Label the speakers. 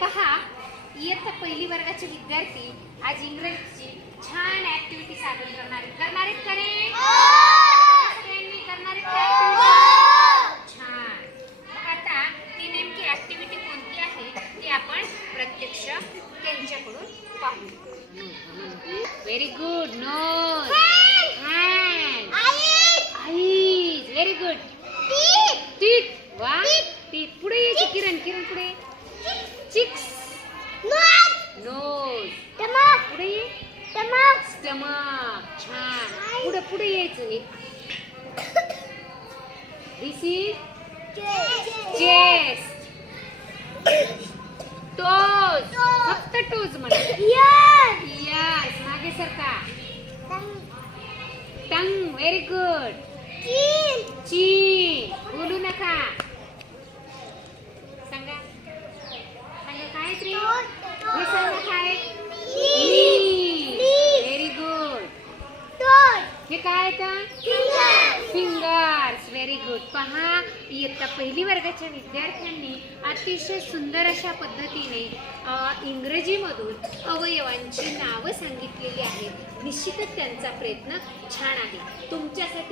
Speaker 1: पहा इयत्ता पहिली वर्गाचे विद्यार्थी आज इंग्रजीची छान ऍक्टिव्हिटी सादर करणार आहेत. करणार आहेत का रे? आहेत का activity? छान. आता ती नेमकी ऍक्टिव्हिटी कोणती आहे ती आपण प्रत्यक्ष त्यांच्याकडून पाहू. Very good eyes very good teeth वा टीथ पुढे यायची किरण किरण पुढे. चिक्स नोज पुढे ये स्टमक छान पुढे पुढे यायचं दिस इज चेस्ट टोज फक्त टोज म्हणा यस मागे सरका टंग व्हेरी गुड ची काय का फिंगर्स व्हेरी गुड पहा इयत्ता पहिली वर्गाच्या विद्यार्थ्यांनी अतिशय सुंदर अशा पद्धतीने इंग्रजीमधून अवयवांची नावं सांगितलेली आहेत. निश्चितच त्यांचा प्रयत्न छान आहे. तुमच्यासाठी